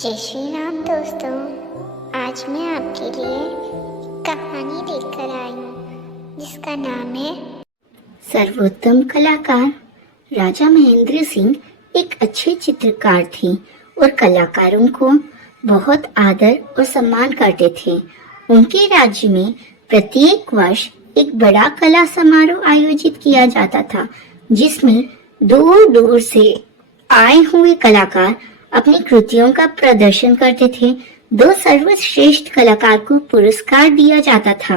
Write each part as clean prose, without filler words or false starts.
जय श्री राम दोस्तों। आज मैं आपके लिए कहानी लेकर आई हूँ जिसका नाम है सर्वोत्तम कलाकार। राजा महेंद्र सिंह एक अच्छे चित्रकार थे और कलाकारों को बहुत आदर और सम्मान करते थे। उनके राज्य में प्रत्येक वर्ष एक बड़ा कला समारोह आयोजित किया जाता था, जिसमें दूर दूर से आए हुए कलाकार अपनी कृतियों का प्रदर्शन करते थे। दो सर्वश्रेष्ठ कलाकार को पुरस्कार दिया जाता था।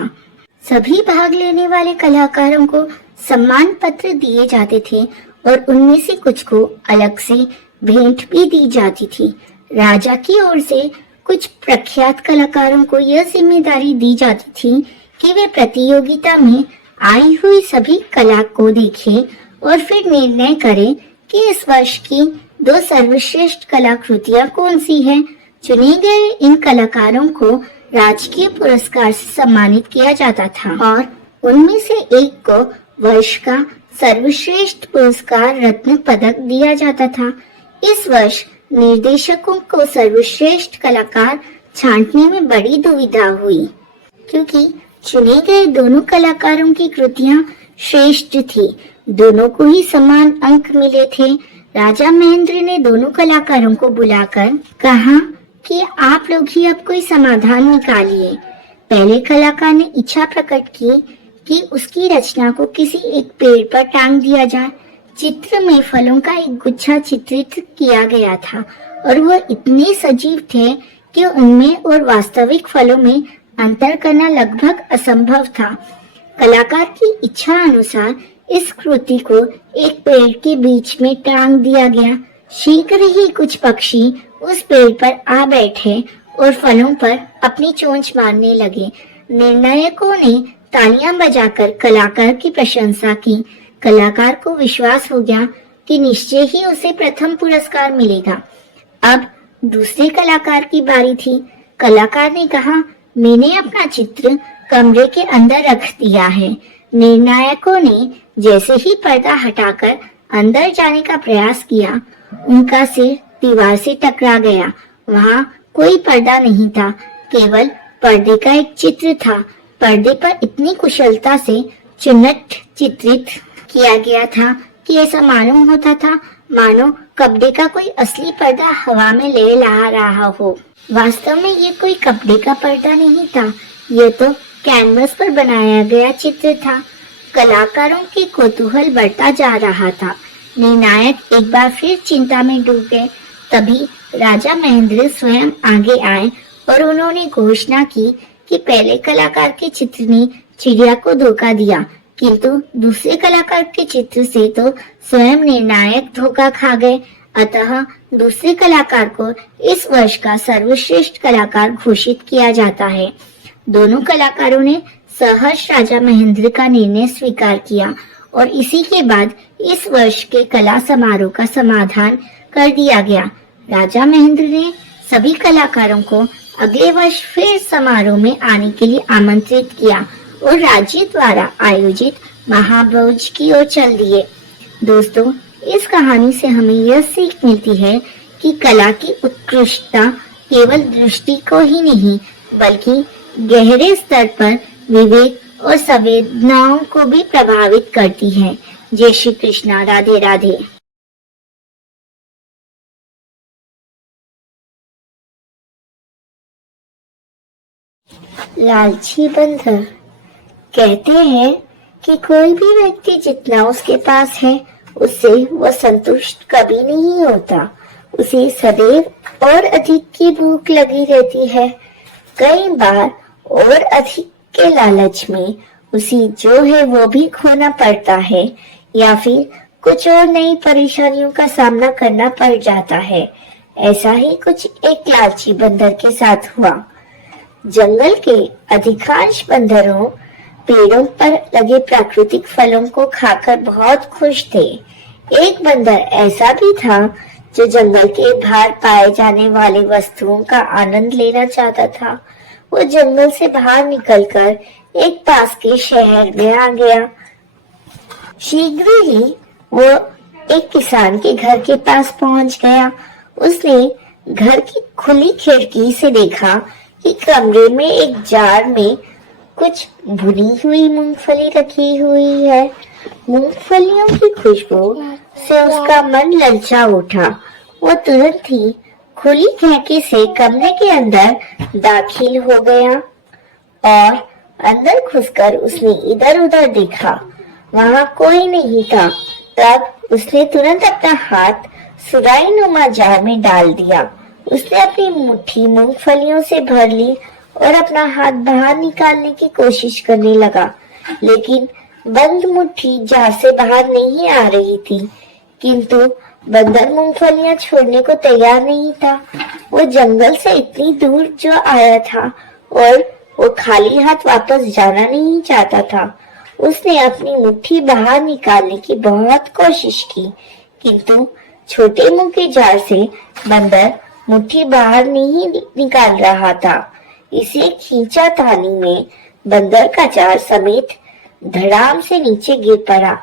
सभी भाग लेने वाले कलाकारों को सम्मान पत्र दिए जाते थे और उनमें से कुछ को अलग से भेंट भी दी जाती थी। राजा की ओर से कुछ प्रख्यात कलाकारों को यह जिम्मेदारी दी जाती थी कि वे प्रतियोगिता में आई हुई सभी कला को देखें और फिर निर्णय करें कि इस वर्ष की दो सर्वश्रेष्ठ कलाकृतियां कौन सी हैं। चुने गए इन कलाकारों को राजकीय पुरस्कार से सम्मानित किया जाता था और उनमें से एक को वर्ष का सर्वश्रेष्ठ पुरस्कार रत्न पदक दिया जाता था। इस वर्ष निर्देशकों को सर्वश्रेष्ठ कलाकार छांटने में बड़ी दुविधा हुई, क्योंकि चुने गए दोनों कलाकारों की कृतियां श्रेष्ठ थी। दोनों को ही समान अंक मिले थे। राजा महेंद्र ने दोनों कलाकारों को बुलाकर कहा कि आप लोग ही अब कोई समाधान निकालिए। पहले कलाकार ने इच्छा प्रकट की कि उसकी रचना को किसी एक पेड़ पर टांग दिया जाए। चित्र में फलों का एक गुच्छा चित्रित किया गया था और वह इतने सजीव थे कि उनमें और वास्तविक फलों में अंतर करना लगभग असंभव था। कलाकार की इच्छा अनुसार इस कृति को एक पेड़ के बीच में टांग दिया गया। शीघ्र ही कुछ पक्षी उस पेड़ पर आ बैठे और फलों पर अपनी चोंच मारने लगे। निर्णायकों ने तालियां बजाकर कलाकार की प्रशंसा की। कलाकार को विश्वास हो गया कि निश्चय ही उसे प्रथम पुरस्कार मिलेगा। अब दूसरे कलाकार की बारी थी। कलाकार ने कहा, मैंने अपना चित्र कमरे के अंदर रख दिया है। निर्णायकों ने जैसे ही पर्दा हटाकर अंदर जाने का प्रयास किया, उनका सिर दीवार से टकरा गया। वहाँ कोई पर्दा नहीं था, केवल पर्दे का एक चित्र था। पर्दे पर इतनी कुशलता से चुन्नट चित्रित किया गया था कि ऐसा मालूम होता था मानो कपड़े का कोई असली पर्दा हवा में लहरा रहा हो। वास्तव में ये कोई कपड़े का पर्दा नहीं था, ये तो कैनवस पर बनाया गया चित्र था। कलाकारों के कौतूहल बढ़ता जा रहा था। निर्णायक एक बार फिर चिंता में डूब गए। तभी राजा महेंद्र स्वयं आगे आए और उन्होंने घोषणा की कि पहले कलाकार के चित्र ने चिड़िया को धोखा दिया, किंतु दूसरे कलाकार के चित्र से तो स्वयं निर्णायक धोखा खा गए। अतः दूसरे कलाकार को इस वर्ष का सर्वश्रेष्ठ कलाकार घोषित किया जाता है। दोनों कलाकारों ने सहर्ष राजा महेंद्र का निर्णय स्वीकार किया और इसी के बाद इस वर्ष के कला समारोह का समाधान कर दिया गया। राजा महेंद्र ने सभी कलाकारों को अगले वर्ष फिर समारोह में आने के लिए आमंत्रित किया और राज्य द्वारा आयोजित महाभोज की ओर चल दिए। दोस्तों, इस कहानी से हमें यह सीख मिलती है कि कला की उत्कृष्टता केवल दृष्टि को ही नहीं, बल्कि गहरे स्तर पर विवेक और संवेदनाओं को भी प्रभावित करती है। जय श्री कृष्णा। राधे राधे। लालची बंदर। कहते हैं कि कोई भी व्यक्ति जितना उसके पास है, उससे वह संतुष्ट कभी नहीं होता। उसे सदैव और अधिक की भूख लगी रहती है। कई बार और अधिक के लालच में उसे जो है वो भी खोना पड़ता है या फिर कुछ और नई परेशानियों का सामना करना पड़ जाता है। ऐसा ही कुछ एक लालची बंदर के साथ हुआ। जंगल के अधिकांश बंदरों पेड़ों पर लगे प्राकृतिक फलों को खाकर बहुत खुश थे। एक बंदर ऐसा भी था जो जंगल के बाहर पाए जाने वाली वस्तुओं का आनंद लेना चाहता था। वो जंगल से बाहर निकलकर एक पास के शहर में आ गया। शीघ्र ही वो एक किसान के घर के पास पहुंच गया। उसने घर की खुली खिड़की से देखा कि कमरे में एक जार में कुछ भुनी हुई मूंगफली रखी हुई है। मूंगफलियों की खुशबू से उसका मन ललचा उठा। वो तुरंत ही खुली खिड़की से कमरे के अंदर दाखिल हो गया और अंदर घुसकर उसने इधर उधर देखा। वहां कोई नहीं था। तब उसने तुरंत अपना हाथ सुराही नुमा जार में डाल दिया। उसने अपनी मुट्ठी मूंगफलियों से भर ली और अपना हाथ बाहर निकालने की कोशिश करने लगा, लेकिन बंद मुट्ठी जार से बाहर नहीं आ रही थी। किंतु बंदर मूंगफलियां छोड़ने को तैयार नहीं था। वो जंगल से इतनी दूर जो आया था और वो खाली हाथ वापस जाना नहीं चाहता था। उसने अपनी मुट्ठी बाहर निकालने की बहुत कोशिश की, किंतु छोटे मुंह के जार से बंदर मुट्ठी बाहर नहीं निकाल रहा था। इसे खींचातानी में बंदर का जार समेत धड़ाम से नीचे गिर पड़ा,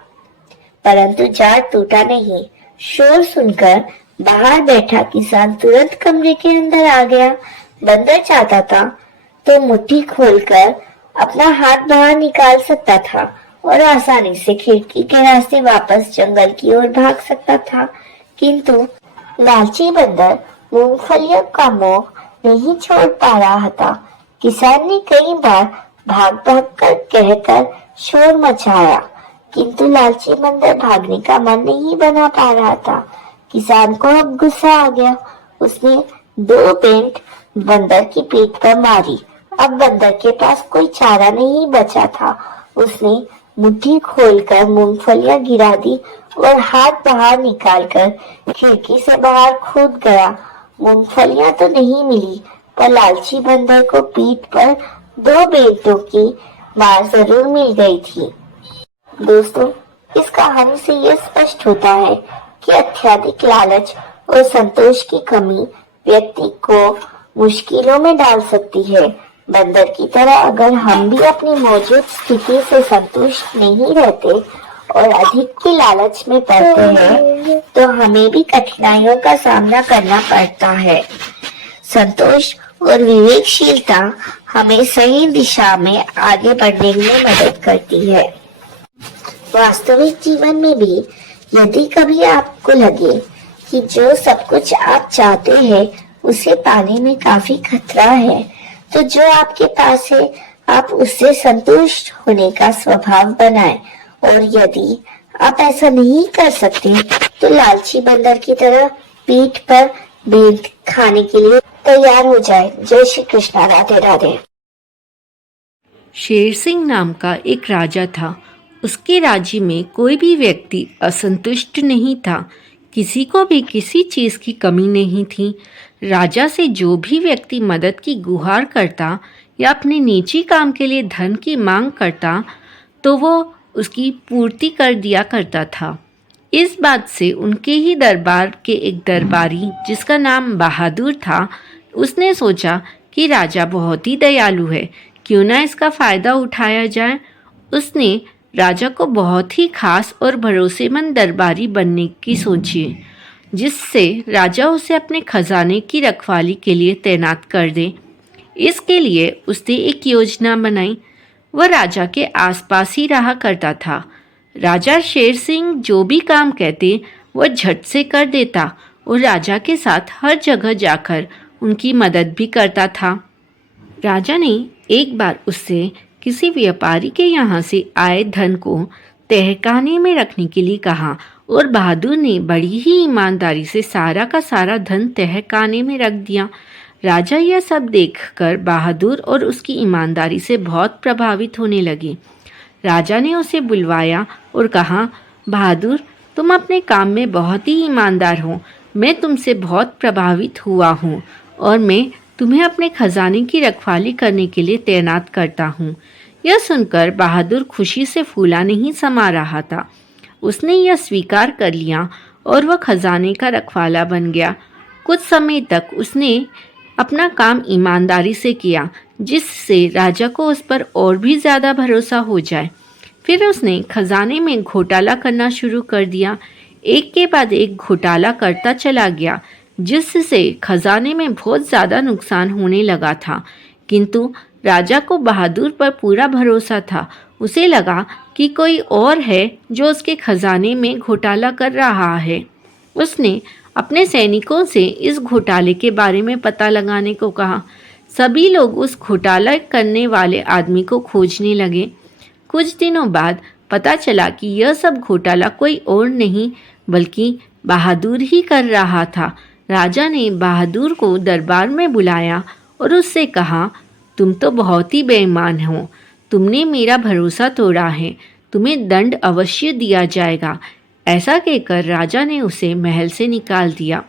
परंतु जार टूटा नहीं। शोर सुनकर बाहर बैठा किसान तुरंत कमरे के अंदर आ गया। बंदर चाहता था तो मुट्ठी खोलकर अपना हाथ बाहर निकाल सकता था और आसानी से खिड़की के रास्ते वापस जंगल की ओर भाग सकता था, किंतु लालची बंदर मूंगफलियों का मोह नहीं छोड़ पा रहा था। किसान ने कई बार भाग भाग कर कहकर शोर मचाया, किंतु लालची बंदर भागने का मन नहीं बना पा रहा था। किसान को अब गुस्सा आ गया। उसने 2 बेंट बंदर की पीठ पर मारी। अब बंदर के पास कोई चारा नहीं बचा था। उसने मुट्ठी खोलकर मूंगफलियां गिरा दी और हाथ बाहर निकालकर खिड़की से बाहर कूद गया। मूंगफलियां तो नहीं मिली, पर लालची बंदर को पीठ पर 2 बेंटों की मार जरूर मिल गई थी। दोस्तों, इस कहानी से यह स्पष्ट होता है कि अत्यधिक लालच और संतोष की कमी व्यक्ति को मुश्किलों में डाल सकती है। बंदर की तरह अगर हम भी अपनी मौजूद स्थिति से संतुष्ट नहीं रहते और अधिक की लालच में पड़ते हैं, तो हमें भी कठिनाइयों का सामना करना पड़ता है। संतोष और विवेकशीलता हमें सही दिशा में आगे बढ़ने में मदद करती है। वास्तविक जीवन में भी यदि कभी आपको लगे कि जो सब कुछ आप चाहते हैं उसे पाने में काफी खतरा है, तो जो आपके पास है आप उससे संतुष्ट होने का स्वभाव बनाएं। और यदि आप ऐसा नहीं कर सकते तो लालची बंदर की तरह पीठ पर बेंट खाने के लिए तैयार हो जाए। जय श्री कृष्णा। राधे राधे। शेर सिंह नाम का एक राजा था। उसके राज्य में कोई भी व्यक्ति असंतुष्ट नहीं था। किसी को भी किसी चीज़ की कमी नहीं थी। राजा से जो भी व्यक्ति मदद की गुहार करता या अपने निजी काम के लिए धन की मांग करता तो वो उसकी पूर्ति कर दिया करता था। इस बात से उनके ही दरबार के एक दरबारी जिसका नाम बहादुर था, उसने सोचा कि राजा बहुत ही दयालु है, क्यों ना इसका फ़ायदा उठाया जाए। उसने राजा को बहुत ही खास और भरोसेमंद दरबारी बनने की सोची, जिससे राजा उसे अपने खजाने की रखवाली के लिए तैनात कर दे। इसके लिए उसने एक योजना बनाई। वह राजा के आसपास ही रहा करता था। राजा शेर सिंह जो भी काम कहते वह झट से कर देता और राजा के साथ हर जगह जाकर उनकी मदद भी करता था। राजा ने एक बार उससे किसी व्यापारी के यहाँ से आए धन को तहखाने में रखने के लिए कहा और बहादुर ने बड़ी ही ईमानदारी से सारा का सारा धन तहखाने में रख दिया। राजा यह सब देखकर बहादुर और उसकी ईमानदारी से बहुत प्रभावित होने लगे। राजा ने उसे बुलवाया और कहा, बहादुर, तुम अपने काम में बहुत ही ईमानदार हो। मैं तुमसे बहुत प्रभावित हुआ हूँ और मैं तुम्हें अपने खजाने की रखवाली करने के लिए तैनात करता हूँ। यह सुनकर बहादुर खुशी से फूला नहीं समा रहा था। उसने यह स्वीकार कर लिया और वह खजाने का रखवाला बन गया। कुछ समय तक उसने अपना काम ईमानदारी से किया, जिससे राजा को उस पर और भी ज़्यादा भरोसा हो जाए। फिर उसने खजाने में घोटाला करना शुरू कर दिया। एक के बाद एक घोटाला करता चला गया, जिससे खजाने में बहुत ज़्यादा नुकसान होने लगा था। किंतु राजा को बहादुर पर पूरा भरोसा था। उसे लगा कि कोई और है जो उसके खजाने में घोटाला कर रहा है। उसने अपने सैनिकों से इस घोटाले के बारे में पता लगाने को कहा। सभी लोग उस घोटाला करने वाले आदमी को खोजने लगे। कुछ दिनों बाद पता चला कि यह सब घोटाला कोई और नहीं बल्कि बहादुर ही कर रहा था। राजा ने बहादुर को दरबार में बुलाया और उससे कहा, तुम तो बहुत ही बेईमान हो। तुमने मेरा भरोसा तोड़ा है। तुम्हें दंड अवश्य दिया जाएगा। ऐसा कहकर राजा ने उसे महल से निकाल दिया।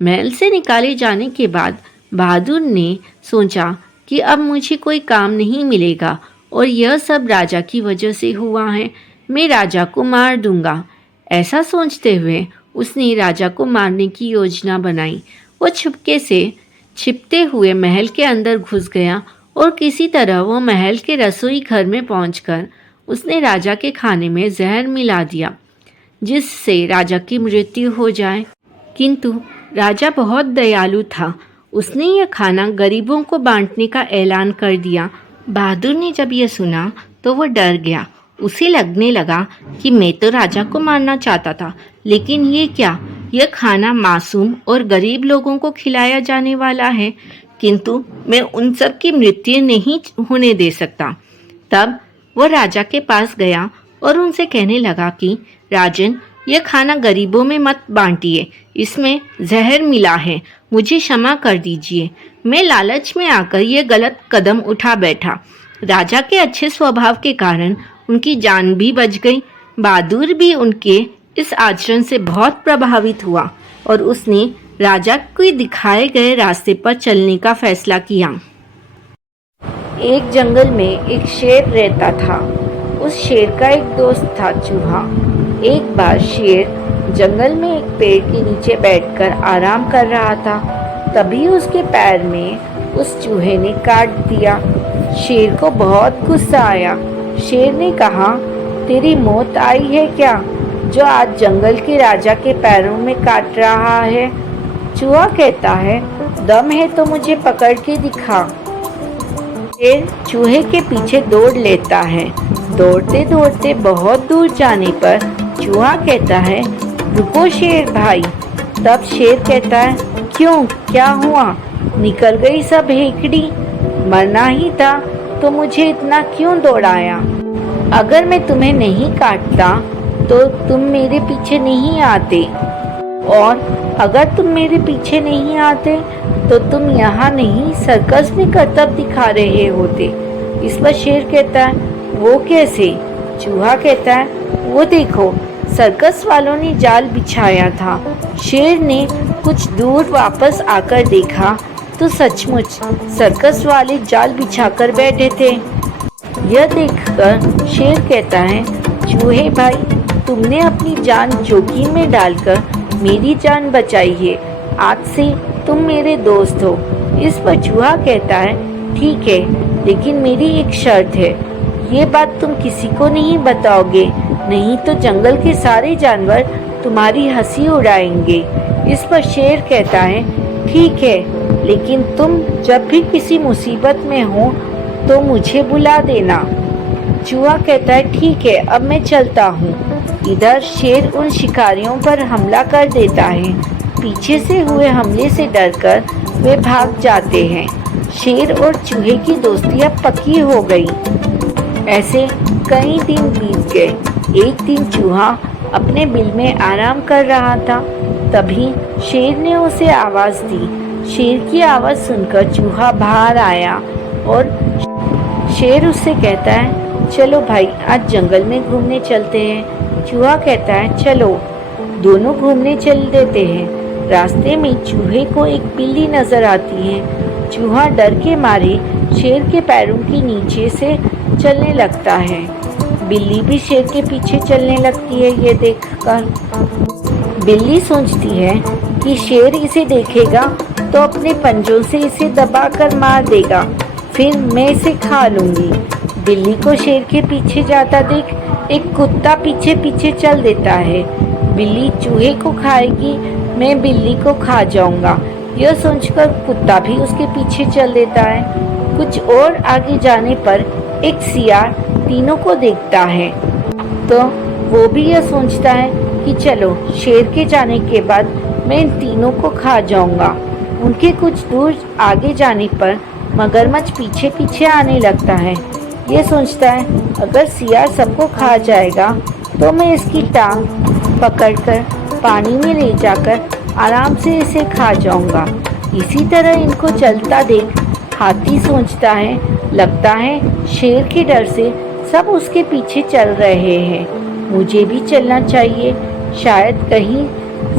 महल से निकाले जाने के बाद बहादुर ने सोचा कि अब मुझे कोई काम नहीं मिलेगा और यह सब राजा की वजह से हुआ है। मैं राजा को मार दूंगा। ऐसा सोचते हुए उसने राजा को मारने की योजना बनाई। वो छुपके से छिपते हुए महल के अंदर घुस गया और किसी तरह वो महल के रसोई घर में पहुंचकर उसने राजा के खाने में जहर मिला दिया, जिससे राजा की मृत्यु हो जाए। किंतु राजा बहुत दयालु था। उसने यह खाना गरीबों को बांटने का ऐलान कर दिया। बहादुर ने जब यह सुना तो वो डर गया। उसे लगने लगा कि मैं तो राजा को मारना चाहता था, लेकिन ये क्या? यह खाना मासूम और गरीब लोगों को खिलाया जाने वाला है, किंतु मैं उन सब की मृत्यु नहीं होने दे सकता। तब वो राजा के पास गया और उनसे कहने लगा कि राजन, यह खाना गरीबों में मत बांटिए, इसमें जहर मिला है। मुझे क्षमा कर दीजिए। मैं लालच में आकर यह गलत कदम उठा बैठा। राजा के अच्छे स्वभाव के कारण उनकी जान भी बच गई। बहादुर भी उनके इस आचरण से बहुत प्रभावित हुआ और उसने राजा को दिखाए गए रास्ते पर चलने का फैसला किया। एक जंगल में एक शेर रहता था। उस शेर का एक दोस्त था चूहा। एक बार शेर जंगल में एक पेड़ के नीचे बैठकर आराम कर रहा था। तभी उसके पैर में उस चूहे ने काट दिया। शेर को बहुत गुस्सा आया। शेर ने कहा, तेरी मौत आई है क्या, जो आज जंगल के राजा के पैरों में काट रहा है? चूहा कहता है, दम है तो मुझे पकड़ के दिखा। शेर चूहे के पीछे दौड़ लेता है। दौड़ते दौड़ते बहुत दूर जाने पर चूहा कहता है, रुको शेर भाई। तब शेर कहता है, क्यों, क्या हुआ? निकल गई सब हेकड़ी? मरना ही था तो मुझे इतना क्यों दौड़ाया? अगर मैं तुम्हें नहीं काटता तो तुम मेरे पीछे नहीं आते, और अगर तुम मेरे पीछे नहीं आते तो तुम यहाँ नहीं सर्कस में करतब दिखा रहे होते। इस पर शेर कहता है, वो कैसे? चूहा कहता है, वो देखो, सर्कस वालों ने जाल बिछाया था। शेर ने कुछ दूर वापस आकर देखा तो सचमुच सर्कस वाले जाल बिछाकर बैठे थे। यह देखकर शेर कहता है, चूहे भाई, तुमने अपनी जान जोखिम में डालकर मेरी जान बचाई है। आज से तुम मेरे दोस्त हो। इस पर चूहा कहता है, ठीक है, लेकिन मेरी एक शर्त है। ये बात तुम किसी को नहीं बताओगे, नहीं तो जंगल के सारे जानवर तुम्हारी हंसी उड़ाएंगे। इस पर शेर कहता है, ठीक है, लेकिन तुम जब भी किसी मुसीबत में हो तो मुझे बुला देना। चूहा कहता है, ठीक है, अब मैं चलता हूँ। इधर शेर उन शिकारियों पर हमला कर देता है। पीछे से हुए हमले से डरकर वे भाग जाते हैं। शेर और चूहे की दोस्ती अब पक्की हो गई। ऐसे कई दिन बीत गए। एक दिन चूहा अपने बिल में आराम कर रहा था। तभी शेर ने उसे आवाज़ दी। शेर की आवाज़ सुनकर चूहा बाहर आया और शेर उससे कहता है, चलो भाई, आज जंगल में घूमने चलते हैं। चूहा कहता है, चलो। दोनों घूमने चल देते हैं। रास्ते में चूहे को एक बिल्ली नजर आती है। चूहा डर के मारे शेर के पैरों के नीचे से चलने लगता है। बिल्ली भी शेर के पीछे चलने लगती है। ये देखकर बिल्ली सोचती है कि शेर इसे देखेगा तो अपने पंजों से इसे दबाकर मार देगा, फिर मैं इसे खा लूँगी। बिल्ली को शेर के पीछे जाता देख एक कुत्ता पीछे पीछे चल देता है। बिल्ली चूहे को खाएगी मैं बिल्ली को खा जाऊंगा। यह सोचकर कुत्ता भी उसके पीछे चल देता है। कुछ और आगे जाने पर एक सियार तीनों को देखता है तो वो भी यह सोचता है कि चलो शेर के जाने के बाद मैं इन तीनों को खा जाऊंगा। उनके कुछ दूर आगे जाने पर मगरमच्छ पीछे पीछे आने लगता है। ये सोचता है अगर सियार सबको खा जाएगा तो मैं इसकी टांग पकड़कर पानी में ले जाकर आराम से इसे खा जाऊंगा। इसी तरह इनको चलता देख हाथी सोचता है लगता है शेर के डर से सब उसके पीछे चल रहे हैं, मुझे भी चलना चाहिए, शायद कहीं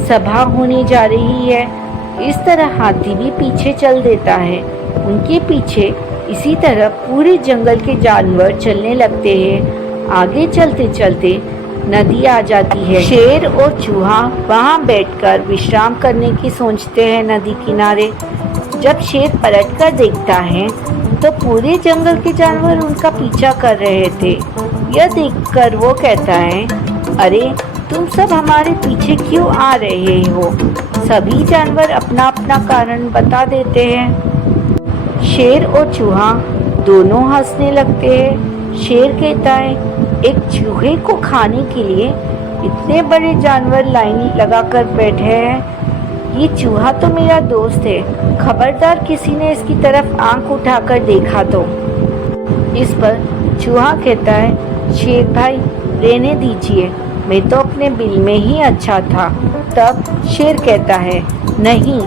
सभा होने जा रही है। इस तरह हाथी भी पीछे चल देता है। उनके पीछे इसी तरह पूरे जंगल के जानवर चलने लगते हैं। आगे चलते चलते नदी आ जाती है। शेर और चूहा वहां बैठकर विश्राम करने की सोचते हैं नदी किनारे। जब शेर पलटकर देखता है तो पूरे जंगल के जानवर उनका पीछा कर रहे थे। यह देखकर वो कहता है, अरे तुम सब हमारे पीछे क्यों आ रहे हो? सभी जानवर अपना अपना कारण बता देते हैं। शेर और चूहा दोनों हंसने लगते हैं। शेर कहता है, एक चूहे को खाने के लिए इतने बड़े जानवर लाइन लगाकर बैठे हैं। ये चूहा तो मेरा दोस्त है, खबरदार किसी ने इसकी तरफ आंख उठाकर देखा तो। इस पर चूहा कहता है, शेर भाई रहने दीजिए, मैं तो अपने बिल में ही अच्छा था। तब शेर कहता है, नहीं,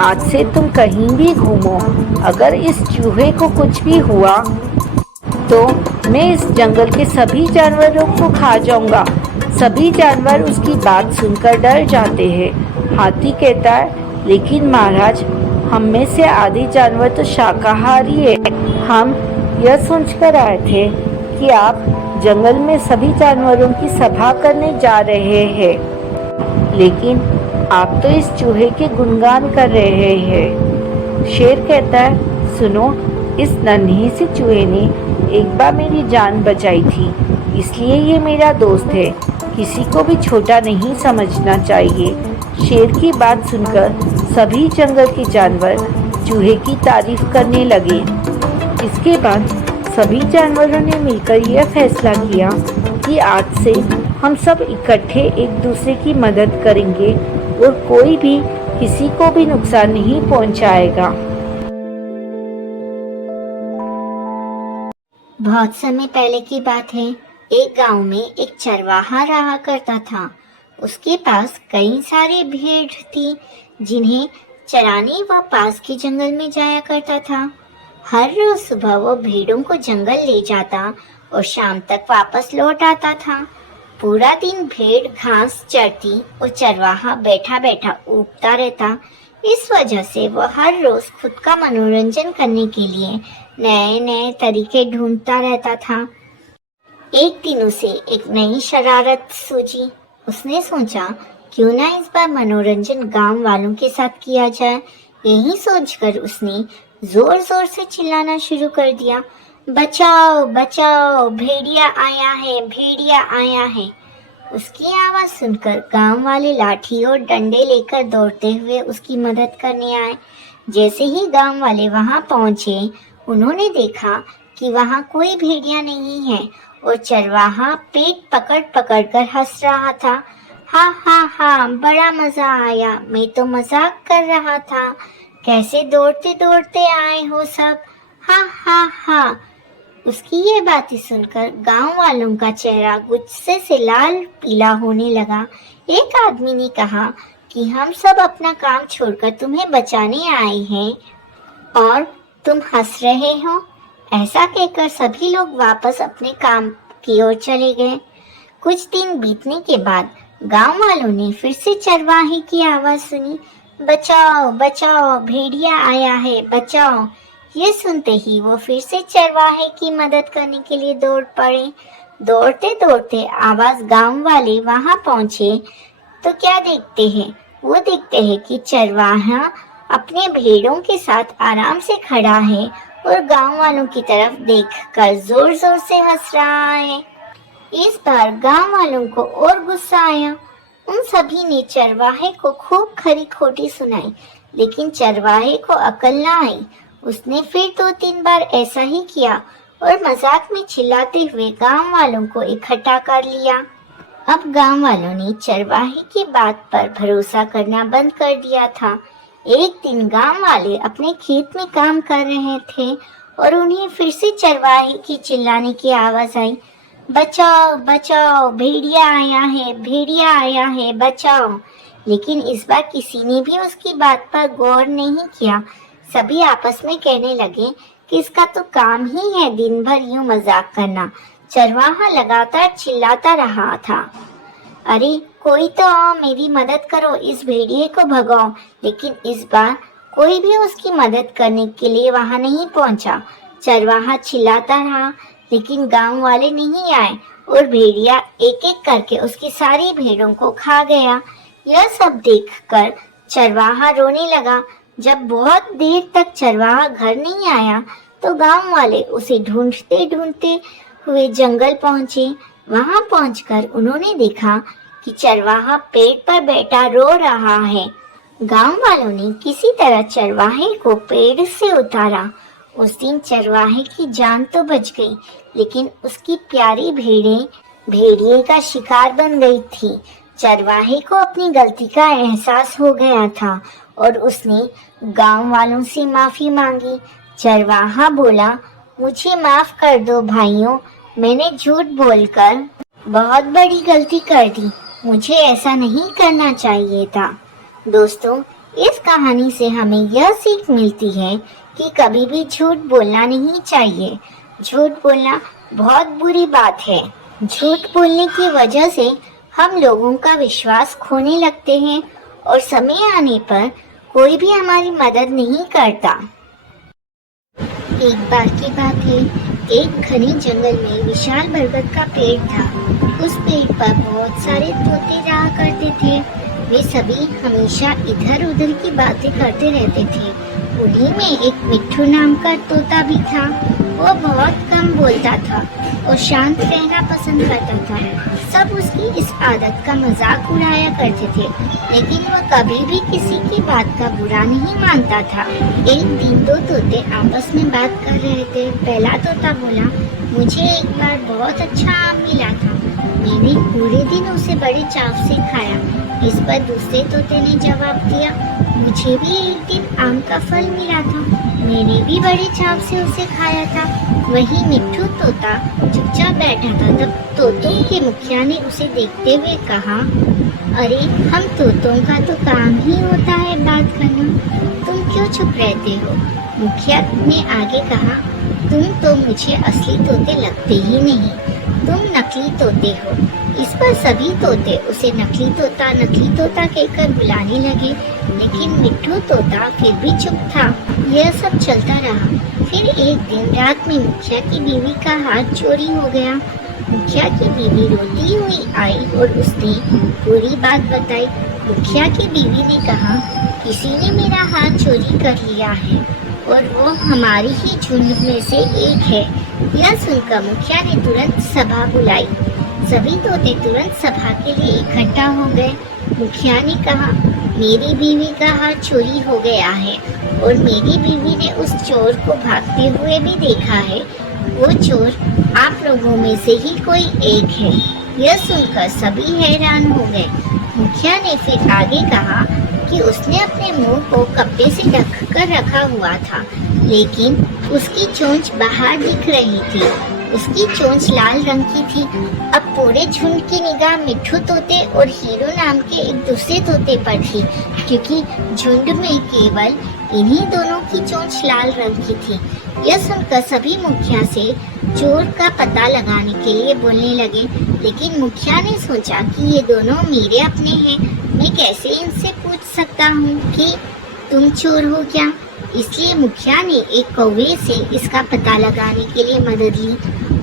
आज से तुम कहीं भी घूमो, अगर इस चूहे को कुछ भी हुआ तो मैं इस जंगल के सभी जानवरों को खा जाऊंगा। सभी जानवर उसकी बात सुनकर डर जाते हैं। हाथी कहता है, लेकिन महाराज, हम में से आधे जानवर तो शाकाहारी है। हम यह सोचकर आए थे कि आप जंगल में सभी जानवरों की सभा करने जा रहे हैं, लेकिन आप तो इस चूहे के गुणगान कर रहे हैं। शेर कहता है, सुनो, इस नन्हे से चूहे ने एक बार मेरी जान बचाई थी, इसलिए ये मेरा दोस्त है। किसी को भी छोटा नहीं समझना चाहिए। शेर की बात सुनकर सभी जंगल के जानवर चूहे की तारीफ करने लगे। इसके बाद सभी जानवरों ने मिलकर यह फैसला किया कि आज से हम सब इकट्ठे एक दूसरे की मदद करेंगे और कोई भी किसी को भी नुकसान नहीं पहुंचाएगा। बहुत समय पहले की बात है। एक गांव में एक चरवाहा रहा करता था। उसके पास कई सारी भेड़ थी जिन्हें चराने वह पास के जंगल में जाया करता था। हर रोज सुबह वो भेड़ों को जंगल ले जाता और शाम तक वापस लौट आता था। पूरा दिन भेड़ घास चरती और चरवाहा बैठा बैठा ऊबता रहता। इस वजह से वह हर रोज खुद का मनोरंजन करने के लिए नए नए तरीके ढूंढता रहता था। एक दिन उसे एक नई शरारत सूझी। उसने सोचा, क्यों ना इस बार मनोरंजन गांव वालों के साथ किया जाए। यही सोचकर उसने जोर जोर से चिल्लाना शुरू कर दिया, बचाओ बचाओ, भेड़िया आया है, भेड़िया आया है। उसकी आवाज सुनकर गांव वाले लाठी और डंडे लेकर दौड़ते हुए उसकी मदद करने आए। जैसे ही गांव वाले वहां पहुंचे, उन्होंने देखा कि वहां कोई भेड़िया नहीं है और चरवाहा पेट पकड़ पकड़ कर हंस रहा था। हा हा हा, बड़ा मजा आया, मैं तो मजाक कर रहा था, कैसे दौड़ते दौड़ते आए हो सब, हा हा हा। उसकी ये बातें सुनकर गांव वालों का चेहरा गुस्से से लाल पीला होने लगा। एक आदमी ने कहा कि हम सब अपना काम छोड़कर तुम्हें बचाने आए हैं और तुम हंस रहे हो। ऐसा कहकर सभी लोग वापस अपने काम की ओर चले गए। कुछ दिन बीतने के बाद गांव वालों ने फिर से चरवाहे की आवाज सुनी, बचाओ बचाओ, भेड़िया आया है, बचाओ। ये सुनते ही वो फिर से चरवाहे की मदद करने के लिए दौड़ पड़े। दौड़ते दौड़ते आवाज गांव वाले वहां पहुंचे तो क्या देखते हैं? वो देखते हैं कि चरवाहा अपने भेड़ों के साथ आराम से खड़ा है और गांव वालों की तरफ देखकर जोर जोर से हंस रहा है। इस बार गांव वालों को और गुस्सा आया। उन सभी ने चरवाहे को खूब खरी खोटी सुनाई, लेकिन चरवाहे को अकल न आई। उसने फिर 2-3 बार ऐसा ही किया और मजाक में चिल्लाते हुए गांव वालों को इकट्ठा कर लिया। अब गांव वालों ने चरवाहे की बात पर भरोसा करना बंद कर दिया था। एक दिन गांव वाले अपने खेत में काम कर रहे थे और उन्हें फिर से चरवाहे की चिल्लाने की आवाज आई, बचाओ बचाओ, भेड़िया आया है, भेड़िया आया है, बचाओ। लेकिन इस बार किसी ने भी उसकी बात पर गौर नहीं किया। सभी आपस में कहने लगे कि इसका तो काम ही है दिन भर यूं मजाक करना। चरवाहा लगातार चिल्लाता रहा था, अरे कोई तो आओ, मेरी मदद करो, इस भेड़िए को भगाओ। लेकिन इस बार कोई भी उसकी मदद करने के लिए वहां नहीं पहुंचा। चरवाहा चिल्लाता रहा, लेकिन गांव वाले नहीं आए और भेड़िया एक एक करके उसकी सारी भेड़ों को खा गया। यह सब देखकर चरवाहा रोने लगा। जब बहुत देर तक चरवाहा घर नहीं आया तो गांव वाले उसे ढूंढते ढूंढते हुए जंगल पहुंचे। वहां पहुंचकर उन्होंने देखा कि चरवाहा पेड़ पर बैठा रो रहा है। गांव वालों ने किसी तरह चरवाहे को पेड़ से उतारा। उस दिन चरवाहे की जान तो बच गई, लेकिन उसकी प्यारी भेड़िए का शिकार बन गई थी। चरवाहे को अपनी गलती का एहसास हो गया था और उसने गांव वालों से माफी मांगी। चरवाहा बोला, मुझे माफ कर दो भाइयों, मैंने झूठ बोलकर बहुत बड़ी गलती कर दी। मुझे ऐसा नहीं करना चाहिए था। दोस्तों, इस कहानी से हमें यह सीख मिलती है कि कभी भी झूठ बोलना नहीं चाहिए। झूठ बोलना बहुत बुरी बात है। झूठ बोलने की वजह से हम लोगों का विश्वास खोने लगते हैं और समय आने पर कोई भी हमारी मदद नहीं करता। एक बार की बात है, एक घने जंगल में विशाल बरगद का पेड़ था। उस पेड़ पर बहुत सारे तोते रहा करते थे। वे सभी हमेशा इधर उधर की बातें करते रहते थे। उन्हीं में एक मिट्ठू नाम का तोता भी था। वो बहुत कम बोलता था और शांत रहना पसंद करता था। सब उसकी इस आदत का मजाक उड़ाया करते थे, लेकिन वह कभी भी किसी की बात का बुरा नहीं मानता था। एक दिन दो तोते आपस में बात कर रहे थे। पहला तोता बोला, मुझे एक बार बहुत अच्छा आम मिला था। मैंने पूरे दिन उसे बड़े चाव से खाया। इस पर दूसरे तोते ने जवाब दिया, मुझे भी एक दिन आम का फल मिला था। मैंने भी बड़े चाव से उसे खाया था। वही मिट्ठू तोता चुपचाप बैठा था। तब तोतों के मुखिया ने उसे देखते हुए कहा, अरे हम तोतों का तो काम ही होता है बात करना, तुम क्यों चुप रहते हो? मुखिया ने आगे कहा, तुम तो मुझे असली तोते लगते ही नहीं, तुम नकली तोते हो। इस पर सभी तोते उसे नकली तोता कहकर बुलाने लगे, लेकिन मिट्ठू तोता फिर भी चुप था। यह सब चलता रहा। फिर एक दिन रात में मुखिया की बीवी का हाथ चोरी हो गया। मुखिया की बीवी रोती हुई आई और उसने पूरी बात बताई। मुखिया की बीवी ने कहा, किसी ने मेरा हाथ चोरी कर लिया है और वो हमारी ही झुंड में से एक है। यह सुनकर मुखिया ने तुरंत सभा बुलाई। सभी तोते तुरंत सभा के लिए इकट्ठा हो गए। मुखिया ने कहा, मेरी बीवी का हाथ चोरी हो गया है और मेरी बीवी ने उस चोर को भागते हुए भी देखा है। वो चोर आप लोगों में से ही कोई एक है। यह सुनकर सभी हैरान हो गए। मुखिया ने फिर आगे कहा कि उसने अपने मुंह को कपड़े से ढक कर रखा हुआ था, लेकिन उसकी चोंच बाहर दिख रही थी। उसकी चोंच लाल रंग की थी। अब पूरे झुंड की निगाह मिट्ठू तोते और हीरो नाम के एक दूसरे तोते पर थी, क्योंकि झुंड में केवल इन्हीं दोनों की चोंच लाल रंग की थी। यह सुनकर सभी मुखिया से चोर का पता लगाने के लिए बोलने लगे, लेकिन मुखिया ने सोचा कि ये दोनों मेरे अपने हैं, मैं कैसे इनसे पूछ सकता हूँ कि तुम चोर हो क्या। इसलिए मुखिया ने एक कौवे से इसका पता लगाने के लिए मदद ली।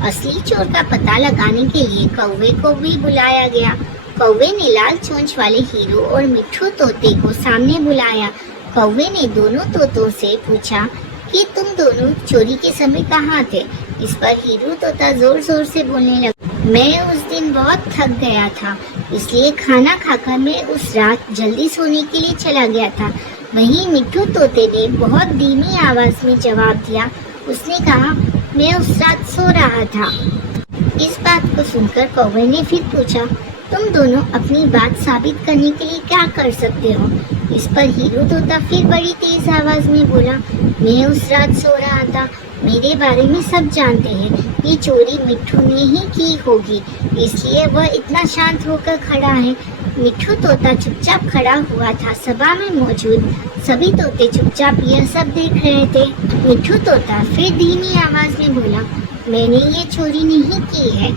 असली चोर का पता लगाने के लिए कौवे को भी बुलाया गया। कौवे ने लाल चोंच वाले हीरो और मिट्ठू तोते को सामने बुलाया। कौवे ने दोनों तोतों से पूछा कि तुम दोनों चोरी के समय कहाँ थे। इस पर हीरो तोता जोर जोर से बोलने लगा, मैं उस दिन बहुत थक गया था, इसलिए खाना खाकर मैं उस रात जल्दी सोने के लिए चला गया था। वहीं मिट्ठू तोते ने बहुत धीमी आवाज में जवाब दिया। उसने कहा, मैं उस रात सो रहा था। इस बात को सुनकर कौवे ने फिर पूछा, तुम दोनों अपनी बात साबित करने के लिए क्या कर सकते हो? इस पर हीरू तोता फिर बड़ी तेज आवाज में बोला, मैं उस रात सो रहा था। मेरे बारे में सब जानते हैं। ये चोरी मिट्ठू ने ही की होगी, इसलिए वह इतना शांत होकर खड़ा है। मिट्ठू तोता चुपचाप खड़ा हुआ था। सभा में मौजूद सभी तोते चुपचाप यह सब देख रहे थे। मिट्ठू तोता फिर धीमी आवाज में बोला, मैंने ये चोरी नहीं की है।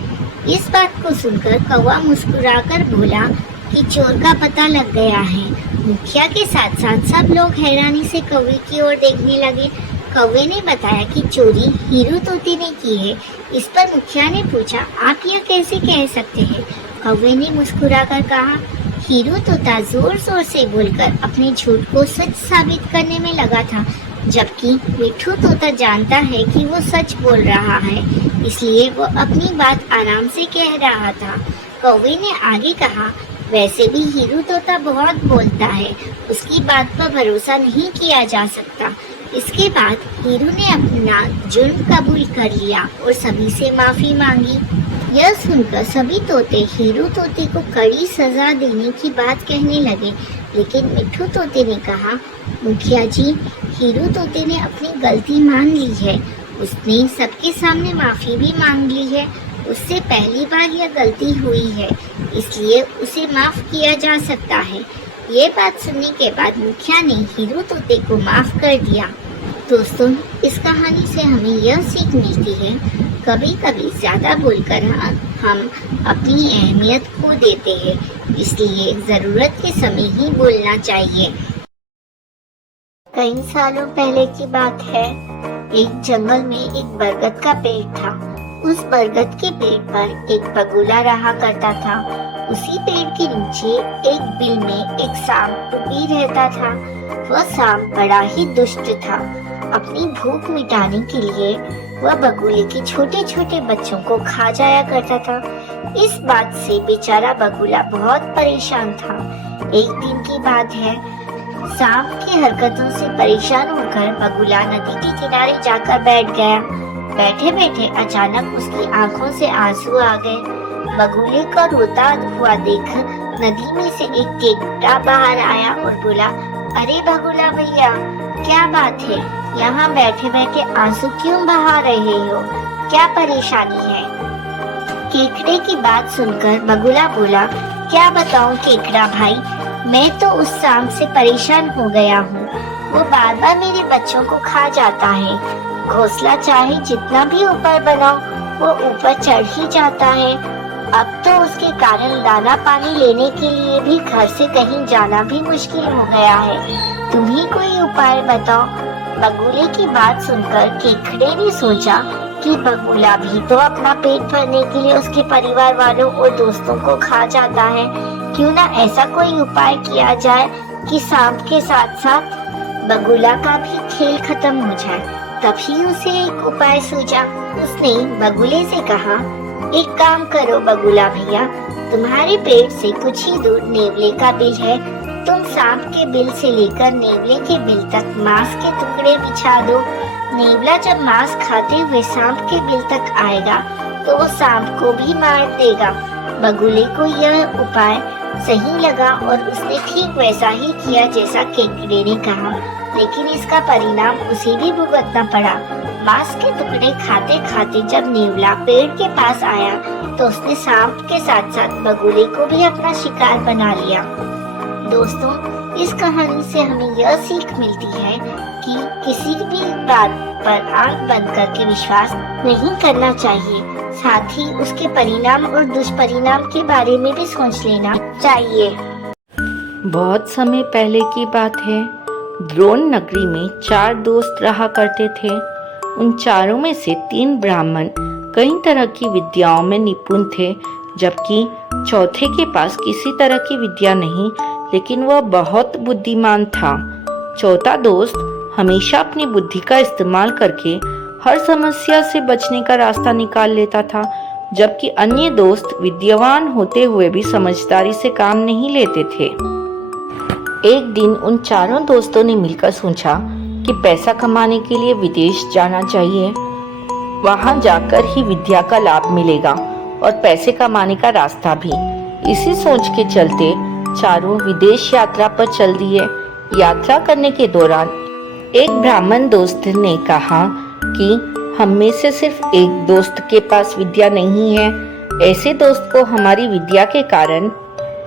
इस बात को सुनकर कौवा मुस्कुराकर बोला कि चोर का पता लग गया है। मुखिया के साथ साथ सब लोग हैरानी से कौवे की ओर देखने लगे। कौवे ने बताया कि चोरी हीरू तोते ने की है। इस पर मुखिया ने पूछा, आप यह कैसे कह सकते हैं? कौवे ने मुस्कुराकर कहा, हीरू तोता जोर जोर से बोलकर अपने झूठ को सच साबित करने में लगा था, जबकि मिट्ठू तोता जानता है कि वो सच बोल रहा है, इसलिए वो अपनी बात आराम से कह रहा था। कौवे ने आगे कहा, वैसे भी हीरू तोता बहुत बोलता है, उसकी बात पर भरोसा नहीं किया जा सकता। इसके बाद हीरू ने अपना जुर्म कबूल कर लिया और सभी से माफी मांगी। यह सुनकर सभी तोते हीरू तोते को कड़ी सजा देने की बात कहने लगे, लेकिन मिट्ठू तोते ने कहा, मुखिया जी, हीरू तोते ने अपनी गलती मान ली है। उसने सबके सामने माफी भी मांग ली है। उससे पहली बार यह गलती हुई है, इसलिए उसे माफ किया जा सकता है। ये बात सुनने के बाद मुखिया ने हीरू तोते को माफ कर दिया। दोस्तों, इस कहानी से हमें यह सीख मिलती है, कभी कभी ज्यादा बोलकर हम अपनी अहमियत खो देते हैं, इसलिए जरूरत के समय ही बोलना चाहिए। कई सालों पहले की बात है। एक जंगल में एक बरगद का पेड़ था। उस बरगद के पेड़ पर एक बगुला रहा करता था। उसी पेड़ के नीचे एक बिल में एक सांप भी रहता था। वह सांप बड़ा ही दुष्ट था। अपनी भूख मिटाने के लिए वह बगुले के छोटे छोटे बच्चों को खा जाया करता था। इस बात से बेचारा बगुला बहुत परेशान था। एक दिन की बात है, सांप की हरकतों से परेशान होकर बगुला नदी के किनारे जाकर बैठ गया। बैठे बैठे अचानक उसकी आंखों से आंसू आ गए। बगुले को रोता हुआ देख नदी में से एक केकड़ा बाहर आया और बोला, अरे बगुला भैया, क्या बात है? यहाँ बैठे बैठे आंसू क्यों बहा रहे हो? क्या परेशानी है? केकड़े की बात सुनकर बगुला बोला, क्या बताऊं केकड़ा भाई, मैं तो उस सांप से परेशान हो गया हूँ। वो बार बार मेरे बच्चों को खा जाता है। घोंसला चाहे जितना भी ऊपर बनाओ, वो ऊपर चढ़ ही जाता है। अब तो उसके कारण दाना पानी लेने के लिए भी घर से कहीं जाना भी मुश्किल हो गया है। तुम ही कोई उपाय बताओ। बगुले की बात सुनकर केकड़े ने सोचा कि बगुला भी तो अपना पेट भरने के लिए उसके परिवार वालों और दोस्तों को खा जाता है। क्यों ना ऐसा कोई उपाय किया जाए कि सांप के साथ साथ बगुला का भी खेल खत्म हो जाए। तभी उसे एक उपाय सूझा। उसने बगुले से कहा, एक काम करो बगुला भैया, तुम्हारे पेट से कुछ ही दूर नेवले का बिल है। तुम सांप के बिल से लेकर नेवले के बिल तक मांस के टुकड़े बिछा दो। नेवला जब मांस खाते हुए सांप के बिल तक आएगा तो वो सांप को भी मार देगा। बगुले को यह उपाय सही लगा और उसने ठीक वैसा ही किया जैसा केकड़े ने कहा, लेकिन इसका परिणाम उसे भी भुगतना पड़ा। मांस के टुकड़े खाते खाते जब नेवला पेड़ के पास आया तो उसने सांप के साथ साथ बगुले को भी अपना शिकार बना लिया। दोस्तों, इस कहानी से हमें यह सीख मिलती है कि किसी भी बात पर आंख बंद करके विश्वास नहीं करना चाहिए, साथ ही उसके परिणाम और दुष्परिणाम के बारे में भी सोच लेना चाहिए। बहुत समय पहले की बात है। द्रोण नगरी में 4 दोस्त रहा करते थे। उन चारों में से 3 ब्राह्मण कई तरह की विद्याओं में निपुण थे, जबकि चौथे के पास किसी तरह की विद्या नहीं, लेकिन वह बहुत बुद्धिमान था। चौथा दोस्त हमेशा अपनी बुद्धि का इस्तेमाल करके हर समस्या से बचने का रास्ता निकाल लेता था। जबकि अन्य दोस्त विद्यावान होते हुए भी समझदारी से काम नहीं लेते थे। एक दिन उन चारों दोस्तों ने मिलकर सोचा कि पैसा कमाने के लिए विदेश जाना चाहिए। वहां जाकर ही विद्या का लाभ मिलेगा और पैसे कमाने का रास्ता भी। इसी सोच के चलते चारों विदेश यात्रा पर चल दिए। यात्रा करने के दौरान एक ब्राह्मण दोस्त ने कहा कि हम में से सिर्फ एक दोस्त के पास विद्या नहीं है। ऐसे दोस्त को हमारी विद्या के कारण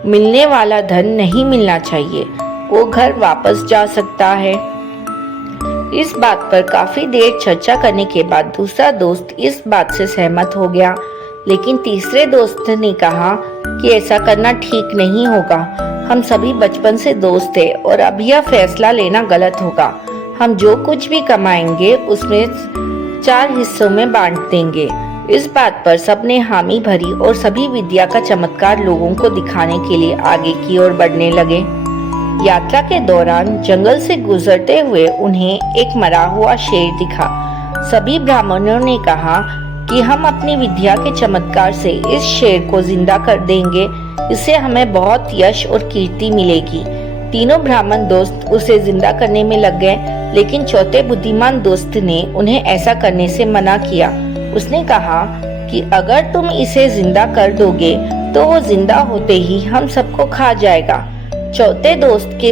मिलने वाला धन नहीं मिलना चाहिए, वो घर वापस जा सकता है। इस बात पर काफी देर चर्चा करने के बाद दूसरा दोस्त इस बात से सहमत हो गया, लेकिन तीसरे दोस्त ने कहा कि ऐसा करना ठीक नहीं होगा। हम सभी बचपन से दोस्त हैं और अब यह फैसला लेना गलत होगा। हम जो कुछ भी कमाएंगे उसमें 4 हिस्सों में बांट देंगे। इस बात पर सबने हामी भरी और सभी विद्या का चमत्कार लोगों को दिखाने के लिए आगे की ओर बढ़ने लगे। यात्रा के दौरान जंगल से गुजरते हुए उन्हें एक मरा हुआ शेर दिखा। सभी ब्राह्मणों ने कहा कि हम अपनी विद्या के चमत्कार से इस शेर को जिंदा कर देंगे, इससे हमें बहुत यश और कीर्ति मिलेगी। तीनों ब्राह्मण दोस्त उसे जिंदा करने में लग गए, लेकिन चौथे बुद्धिमान दोस्त ने उन्हें ऐसा करने से मना किया। उसने कहा कि अगर तुम इसे जिंदा कर दोगे तो वो जिंदा होते ही हम सबको खा जाएगा। चौथे दोस्त के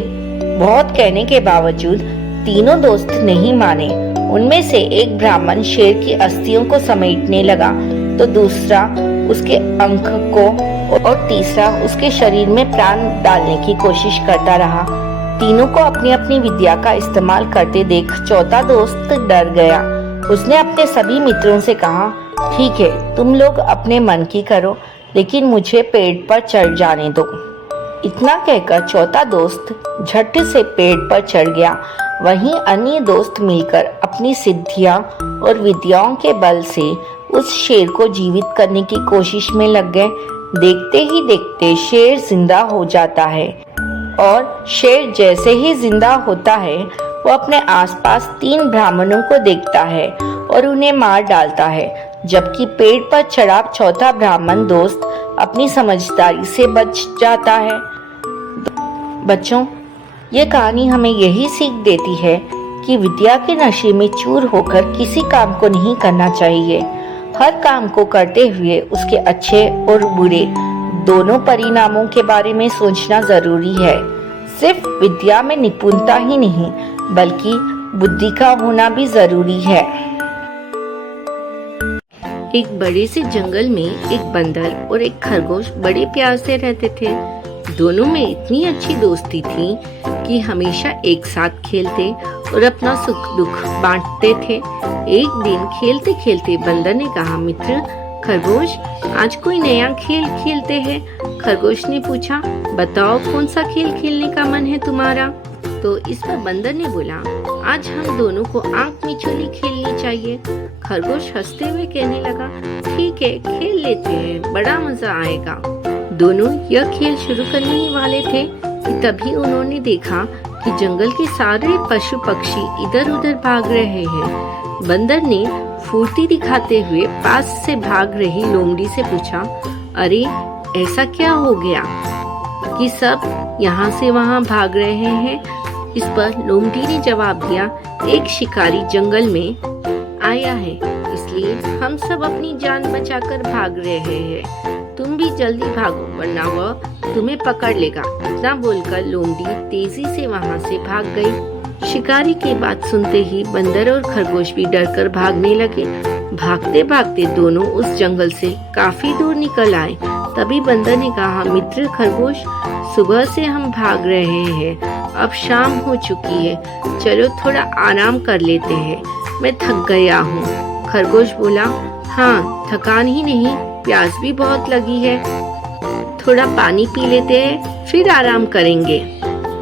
बहुत कहने के बावजूद तीनों दोस्त नहीं माने। उनमें से एक ब्राह्मण शेर की अस्थियों को समेटने लगा, तो दूसरा उसके अंक को और तीसरा उसके शरीर में प्राण डालने की कोशिश करता रहा। तीनों को अपनी अपनी विद्या का इस्तेमाल करते देख चौथा दोस्त डर गया। उसने अपने सभी मित्रों से कहा, ठीक है, तुम लोग अपने मन की करो, लेकिन मुझे पेड़ पर चढ़ जाने दो। इतना कहकर चौथा दोस्त झट से पेड़ पर चढ़ गया। वहीं अन्य दोस्त मिलकर अपनी सिद्धियां और विद्याओं के बल से उस शेर को जीवित करने की कोशिश में लग गए। देखते ही देखते शेर जिंदा हो जाता है और शेर जैसे ही जिंदा होता है वो अपने आसपास 3 ब्राह्मणों को देखता है और उन्हें मार डालता है, जबकि पेड़ पर चढ़ा चौथा ब्राह्मण दोस्त अपनी समझदारी से बच जाता है। बच्चों, ये कहानी हमें यही सीख देती है कि विद्या के नशे में चूर होकर किसी काम को नहीं करना चाहिए। हर काम को करते हुए उसके अच्छे और बुरे दोनों परिणामों के बारे में सोचना जरूरी है। सिर्फ विद्या में निपुणता ही नहीं, बल्कि बुद्धि का होना भी जरूरी है। एक बड़े से जंगल में एक बंदर और एक खरगोश बड़े प्यार से रहते थे। दोनों में इतनी अच्छी दोस्ती थी कि हमेशा एक साथ खेलते और अपना सुख दुख बांटते थे। एक दिन खेलते खेलते बंदर ने कहा, मित्र खरगोश, आज कोई नया खेल खेलते हैं। खरगोश ने पूछा, बताओ कौन सा खेल खेलने का मन है तुम्हारा? तो इस पर बंदर ने बोला, आज हम दोनों को आंख मिचौली खेलनी चाहिए। खरगोश हंसते हुए कहने लगा, ठीक है, खेल लेते हैं, बड़ा मजा आएगा। दोनों यह खेल शुरू करने ही वाले थे कि तभी उन्होंने देखा कि जंगल के सारे पशु पक्षी इधर उधर भाग रहे हैं। बंदर ने फुर्ती दिखाते हुए पास से भाग रही लोमड़ी से पूछा, अरे ऐसा क्या हो गया कि सब यहाँ से वहाँ भाग रहे हैं? इस पर लोमड़ी ने जवाब दिया, एक शिकारी जंगल में आया है, इसलिए हम सब अपनी जान बचाकर भाग रहे हैं। तुम भी जल्दी भागो, वरना वह तुम्हें पकड़ लेगा। इतना बोलकर लोमड़ी तेजी से वहाँ से भाग गई। शिकारी की बात सुनते ही बंदर और खरगोश भी डरकर भागने लगे। भागते भागते दोनों उस जंगल से काफी दूर निकल आए। तभी बंदर ने कहा, मित्र खरगोश, सुबह से हम भाग रहे हैं, अब शाम हो चुकी है, चलो थोड़ा आराम कर लेते हैं, मैं थक गया हूँ। खरगोश बोला, हाँ, थकान ही नहीं, प्यास भी बहुत लगी है, थोड़ा पानी पी लेते हैं, फिर आराम करेंगे।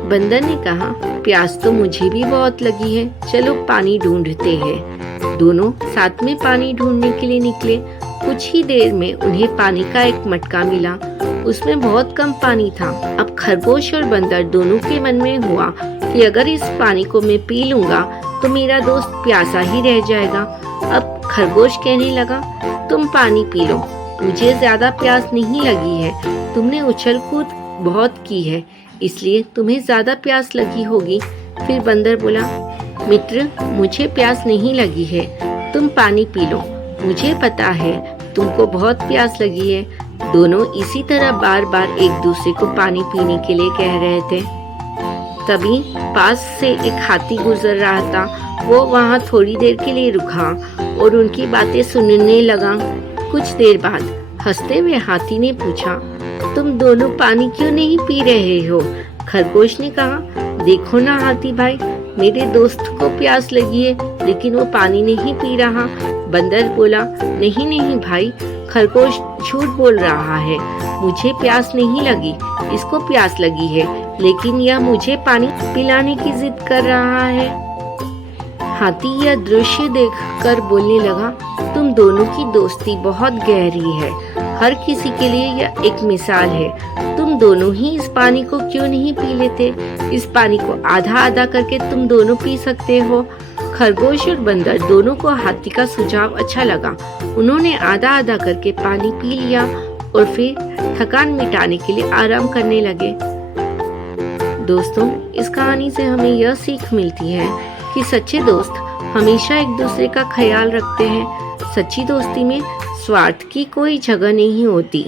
बंदर ने कहा, प्यास तो मुझे भी बहुत लगी है, चलो पानी ढूंढते हैं। दोनों साथ में पानी ढूंढने के लिए निकले। कुछ ही देर में उन्हें पानी का एक मटका मिला, उसमें बहुत कम पानी था। अब खरगोश और बंदर दोनों के मन में हुआ कि अगर इस पानी को मैं पी लूंगा तो मेरा दोस्त प्यासा ही रह जाएगा। अब खरगोश कहने लगा, तुम पानी पी लो मुझे ज्यादा प्यास नहीं लगी है। तुमने उछल कूद बहुत की है, इसलिए तुम्हें ज्यादा प्यास लगी होगी। फिर बंदर बोला, मित्र, मुझे प्यास नहीं लगी है, तुम पानी पी लो। मुझे पता है तुमको बहुत प्यास लगी है। दोनों इसी तरह बार बार एक दूसरे को पानी पीने के लिए कह रहे थे। तभी पास से एक हाथी गुजर रहा था। वो वहाँ थोड़ी देर के लिए रुका और उनकी बातें सुनने लगा। कुछ देर बाद हंसते हुए हाथी ने पूछा, तुम दोनों पानी क्यों नहीं पी रहे हो? खरगोश ने कहा, देखो ना हाथी भाई, मेरे दोस्त को प्यास लगी है लेकिन वो पानी नहीं पी रहा। बंदर बोला, नहीं नहीं भाई, खरगोश झूठ बोल रहा है, मुझे प्यास नहीं लगी, इसको प्यास लगी है, लेकिन यह मुझे पानी पिलाने की जिद कर रहा है। हाथी यह दृश्य देखकर बोलने लगा, तुम दोनों की दोस्ती बहुत गहरी है, हर किसी के लिए यह एक मिसाल है। तुम दोनों ही इस पानी को क्यों नहीं पी लेते? इस पानी को आधा आधा करके तुम दोनों पी सकते हो। खरगोश और बंदर दोनों को हाथी का सुझाव अच्छा लगा। उन्होंने आधा आधा करके पानी पी लिया और फिर थकान मिटाने के लिए आराम करने लगे। दोस्तों, इस कहानी से हमें यह सीख मिलती है कि सच्चे दोस्त हमेशा एक दूसरे का ख्याल रखते हैं। सच्ची दोस्ती में स्वार्थ की कोई जगह नहीं होती।